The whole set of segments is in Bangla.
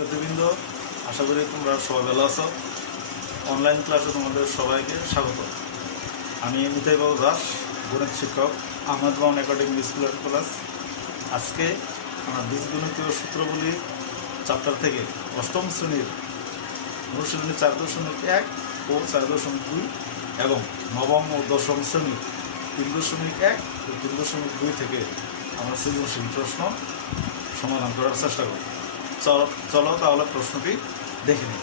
শিক্ষার্থীবৃন্দ, আশা করি তোমরা সবাই ভালো আছো। অনলাইন ক্লাসে তোমাদের সবাইকে স্বাগত। আমি নিতাই দাস, গণিত শিক্ষক, আহমেদ বাউন একাডেমি স্কুলের ক্লাস। আজকে আমরা বীজগণিতীয় সূত্রগুলির চ্যাপ্টার থেকে অষ্টম শ্রেণীর অনুশীলনী 4.1 ও 4.2 এবং নবম ও দশম শ্রেণীর 3.1 ও 3.2 থেকে আমরা সৃজনশীল প্রশ্ন সমাধান করার চেষ্টা করি। চলো তাহলে প্রশ্নটি দেখে নিই।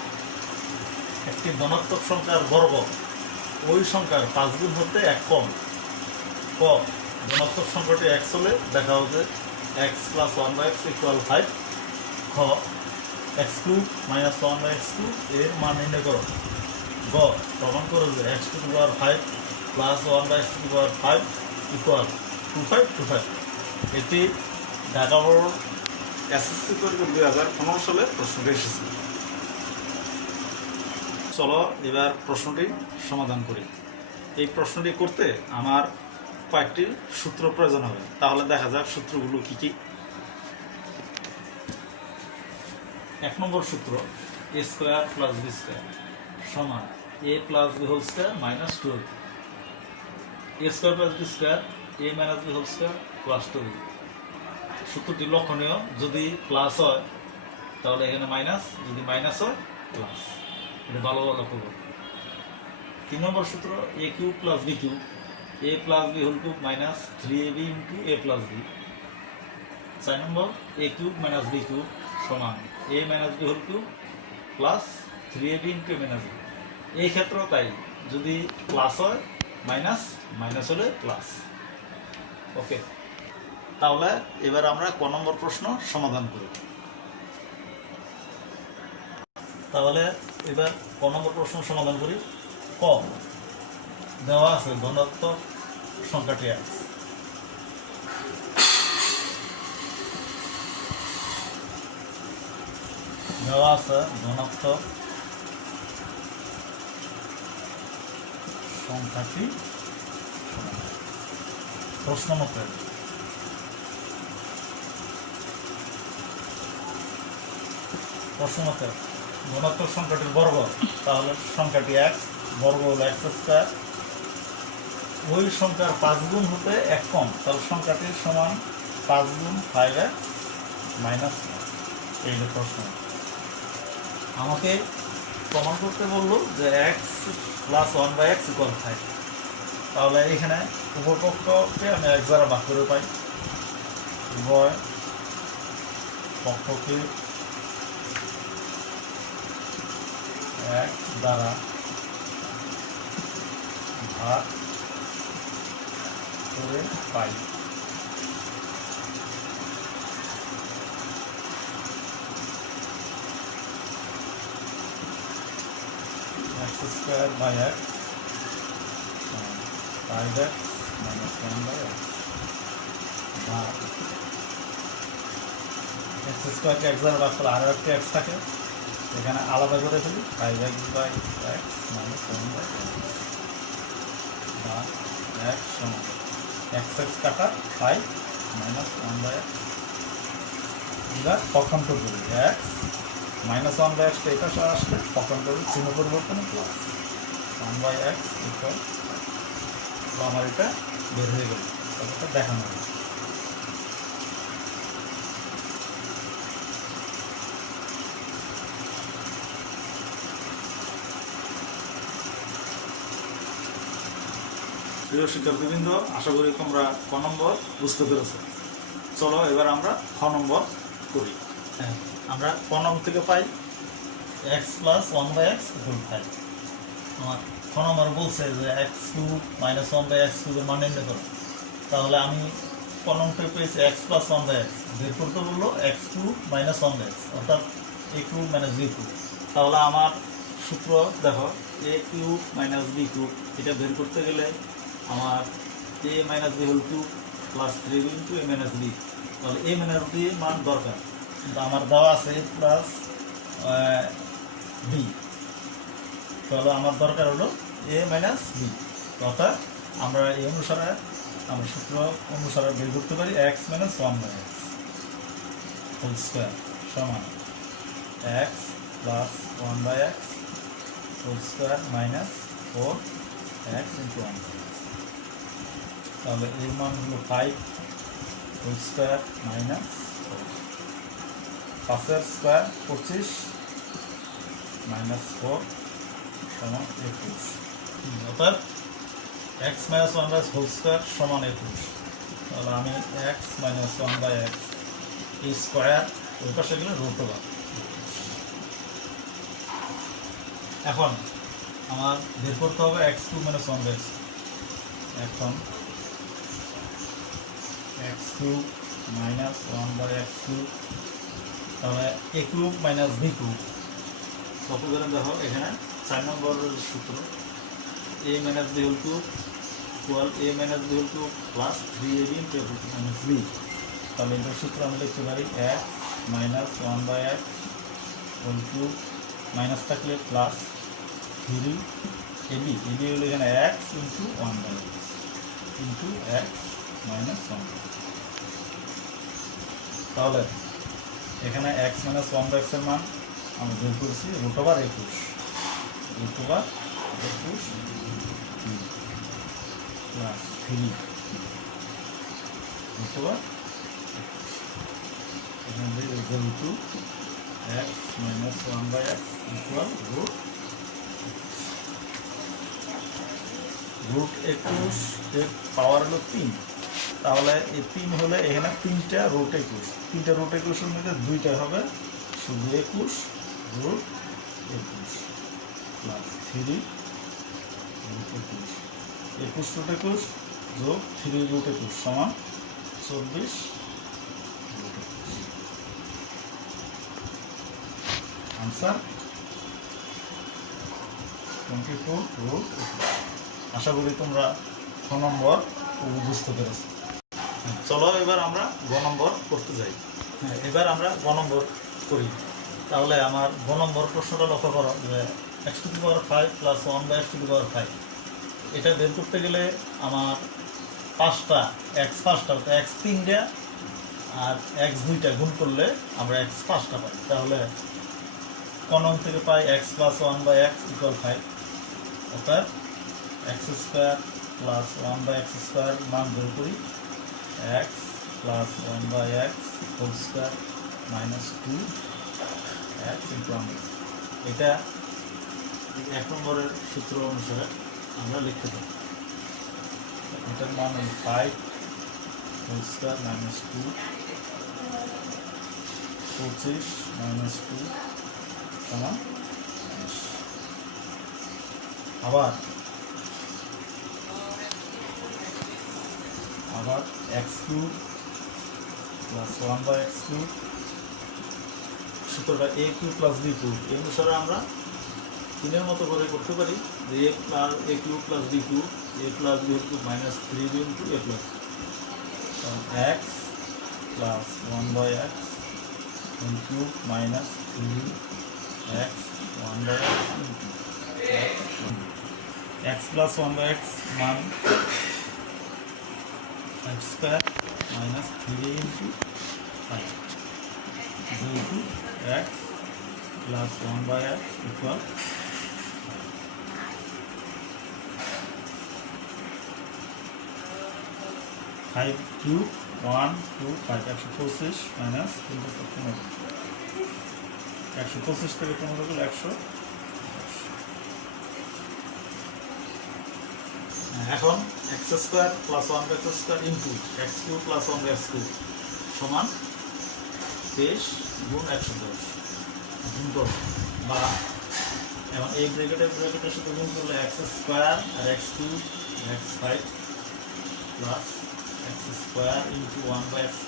একটি ধনাত্মক সংখ্যার বর্গ ওই সংখ্যার 5 গুণ হতে 1 কম। ক, ধনাত্মক সংখ্যাটি x হলে দেখা হচ্ছে x + 1/x = 5। খ, x³ - 1/x² এর মান নির্ণয় করো। গ, প্রমাণ করো যে x⁵ + 1/x⁵ = 2525। এটি ঢাকা বোর্ড এসএসসি পরীক্ষা 2015 সালে প্রশ্নটি এসেছে। চলো এবার প্রশ্নটি সমাধান করি। এই প্রশ্নটি করতে আমার কয়েকটি সূত্র প্রয়োজন হবে, তাহলে দেখা যাক সূত্রগুলো কি কি। 1 নম্বর সূত্র, a² + b² সমান a + b² - 12। a² + b² a - b² + 2। সূত্রটি লক্ষণীয়, যদি প্লাস হয় তাহলে এখানে মাইনাস, যদি মাইনাস হয় প্লাস। এটা ভালোভাবে লক্ষ্য করো। 3 নম্বর সূত্র, a³ + b³ a + b³ - 3ab × a + b। 4 number, a³ - b³ সমান a - b³ + 3ab × a - b। এই ক্ষেত্রেও তাই, যদি প্লাস হয় মাইনাস, মাইনাস হলে প্লাস। ওকে, তাহলে এবার আমরা ক নম্বর প্রশ্ন সমাধান করি। তাহলে এবার ক নম্বর প্রশ্ন সমাধান করি। ক, দেওয়া আছে ধনাত্মক সংখ্যাটি x। দেওয়া আছে ধনাত্মক সংখ্যাটি প্রশ্ন মতে ধনাত্মক সংখ্যাটির বর্গ, তাহলে সংখ্যাটি x, বর্গ হলো x²। ওই সংখ্যার 5 গুণ হতে 1 কম, তাহলে সংখ্যাটির সমান 5 গুণ 5x - 1। এই যে প্রশ্ন আমাকে প্রমাণ করতে বললো যে x + 1/x = 5। তাহলে এখানে উভয়পক্ষকে আমি 1 দ্বারা ভাগ করে পাই। উভয় পক্ষকে 1 দ্বারা ভাগ করে পাই। x² / x 5x - 1/x ভাগ x² কে 1 দ্বারা ভাগ করলে আরও একটি x থাকে, এখানে আলাদা করে ফেলি। 5x / x - 1/x ভাগ x সমান x কাটা 5 - 1/x। এবার পক্ষান্তর করি, x - 1/x এই পাশে আসলে পক্ষান্তর চিহ্ন পরিবর্তন প্লাস 1/x = আমার এটা বের হয়ে গেল, এটা দেখানো হবে। প্রিয় শিক্ষার্থীবৃন্দ, আশা করি তোমরা ক নম্বর বুঝতে পেরেছো। চলো এবার আমরা খ নম্বর করি। আমরা ক নম্বর থেকে পাই x + 1/x = 5। আমার খ নম্বর বলছে যে x³ - 1/x³ এর মান নির্ণয় করো। তাহলে আমি ক নম্বর থেকে পেয়েছি x + 1/x, বের করতে বললো x³ - 1/x অর্থাৎ a³ - b³। তাহলে আমার সূত্র দেখো, a³ - b³ এটা বের করতে গেলে আমার a - b³ + 3b × a - b। তাহলে a - b মান দরকার, কিন্তু আমার দেওয়া আছে a + b, তাহলে আমার দরকার হলো a - b। অর্থাৎ আমরা এই অনুসারে, আমরা সূত্র অনুসারে বের করতে পারি x - 1/x² সমান x plus 1/x whole square minus 4x into 1, তাহলে এর মান হলো 5 whole square minus 5 square 25 minus 4 সমান 21, অর্থাৎ x minus 1/x whole square সমান 21। তাহলে আমি এক্স মাইনাস 1/x এই স্কোয়ার ওই পাশে গেলে রুট ওভার। এখন আমার বের করতে হবে x³ মাইনাস 1/x। এখন x³ মাইনাস 1/x³, তাহলে a³ মাইনাস b³ কত করে দেখো, এখানে 4 নম্বরের সূত্র a minus b whole cube equal a minus b whole cube plus 3ab into a minus b। তাহলে এটার সূত্র আমি লিখতে পারি x minus 1/x whole cube minus থাকলে প্লাস 3ab, ab হলো এখানে x into 1/x into x minus 1/x। তাহলে এখানে x মাইনাস 1/x এর মান আমরা বের করেছি root over 21 plus 3 root over এখানে equal to x minus 1/x equal root 21 এর পাওয়ার হলো 3। তাহলে এই 3 হলে এখানে 3টা রুট 21, 3টা রুট 21 এর মধ্যে 2টা হবে শুধু 21 রুট 21 প্লাস 3 রুট 21, 21 রুট 21 যোগ 3 রুট 21 সমান 24 রুট 21। Answer 24 root 21। আশা করি তোমরা 6 নম্বর বুঝতে পেরেছ। চলো এবার আমরা গ নম্বর করতে যাই। এবার আমরা গ নম্বর করি। তাহলে আমার গ নম্বর প্রশ্নটা লক্ষ্য করো যে x⁵ প্লাস 1/x⁵, এটা বের করতে গেলে আমার 5টা x 3টা আর x 2টা গুণ করলে আমরা x 5টা পাই। তাহলে কোন অঙ্ক থেকে পাই x প্লাস 1/x ইকুয়াল 5, অর্থাৎ x² প্লাস 1/x² মান বের করি x plus 1/x whole square minus 2x into 1। এটা 1 নম্বরের সূত্র অনুসারে আমরা লিখতে পারি। এটার মান 5 হোল স্কোয়ার মাইনাস 2 25 মাইনাস 2 সমান 20। আবার x³ প্লাস 1/x³ সূত্রটা a³ প্লাস b³ এই অনুসারে আমরা 3-এর মতো করে করতে পারি যে a plus b³ a plus b whole minus 3b into a plus x plus 1/x whole cube minus 3x 1/x into x plus 1/x মান x² মাইনাস 3a ইন্টু 5 যেহেতু x plus 1/x equal 5 cube 1 2 5 125 minus 125 থেকে 15 গেলে 100। এখন x² plus 1/x² into x³ plus 1/x³ সমান 23 গুণ 110 গুণ করব, বা এবং এই ব্র্যাকেটের সাথে গুণ করলে x² আর x³ x5 plus x² into 1/x³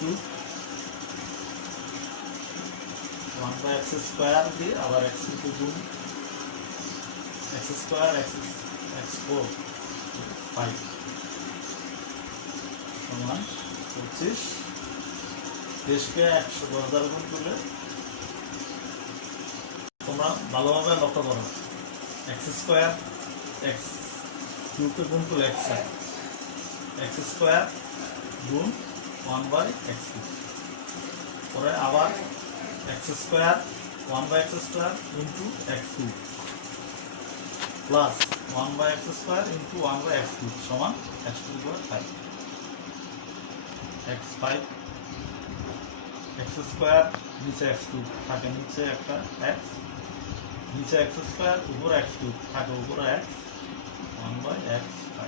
1/x² দিয়ে আবার x³ গুণ x² x4 5 সমান 25। 23কে 110 গুণ করলে তোমরা ভালোভাবে লক্ষ্য করো x² x³ গুণ করলে x² গুণ 1/x³ পরে আবার x² 1/x square into x cube plus 1/x square into 1/x cube সমান x to the power 5 x5 x square নিচে x কিউব থাকে নিচে একটা x নিচে x স্কোয়ার উপর x কিউব থাকে উপরে x 1/x5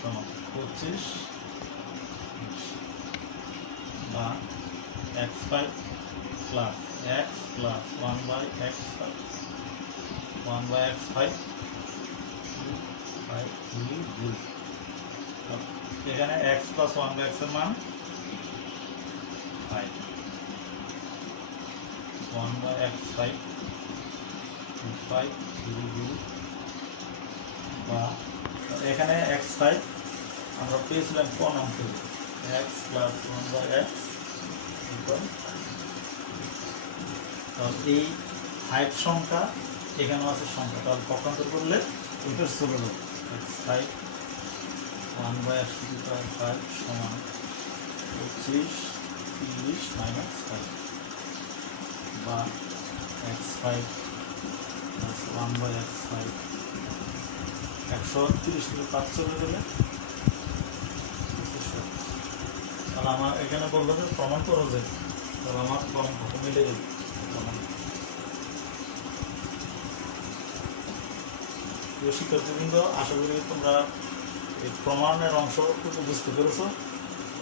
সমান 25 বা x5 plus x plus 1/x5 1/x5 এখানে x প্লাস 1/x এর মান 5 1/x5 5 বা এখানে x5 আমরা পেয়েছিলাম কোন অঙ্কে x প্লাস 1/x তাহলে এই 5 সংখ্যা এখানেও আছে সংখ্যা তাহলে পক্ষান্তর করলে এটা চলে যাবে x5 1/x টু দি পাওয়ার 5 সমান 25 30 মাইনাস 5 বা x5 প্লাস 1/x5 130 থেকে 5 চলে গেলে তাহলে আমার এখানে বলবো যে প্রমাণ করো যে তাহলে আমার প্রমাণ কত মিলে যাবে শিক্ষার্থীবৃন্দ আশা করি তোমরা এই প্রমাণের অংশটুকু বুঝতে পেরেছো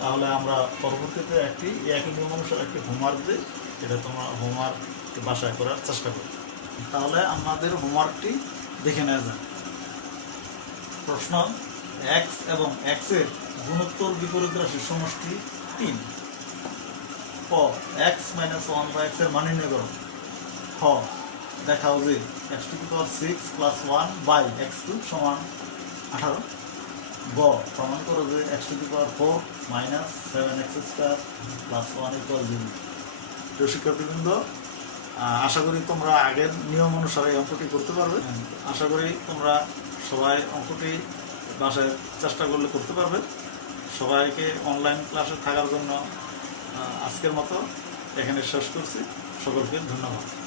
তাহলে আমরা পরবর্তীতে একটি একই নিয়ম অনুসারে একটি হোমওয়ার্ক দিই এটা তোমরা হোমওয়ার্ক বাসায় করার চেষ্টা করো তাহলে আমাদের হোমওয়ার্কটি দেখে নেওয়া যায় প্রশ্ন x এবং x এর গুণোত্তর বিপরীত রাশির সমষ্টি 3 ক x মাইনাস 1/x এর মান নির্ণয় করো খ দেখাও যে x to the power 6 plus 1 by x cube সমান 18 গ প্রমাণ করো যে x to the power 4 minus 7x square plus 1 equal 0 প্রিয় শিক্ষার্থীবৃন্দ আশা করি তোমরা আগের নিয়ম অনুসারে অঙ্কটি করতে পারবে আশা করি তোমরা সবাই অঙ্কটি বাসায় চেষ্টা করলে করতে পারবে সবাইকে অনলাইন ক্লাসে থাকার জন্য আজকের মতো এখানে শেষ করছি সকলকে ধন্যবাদ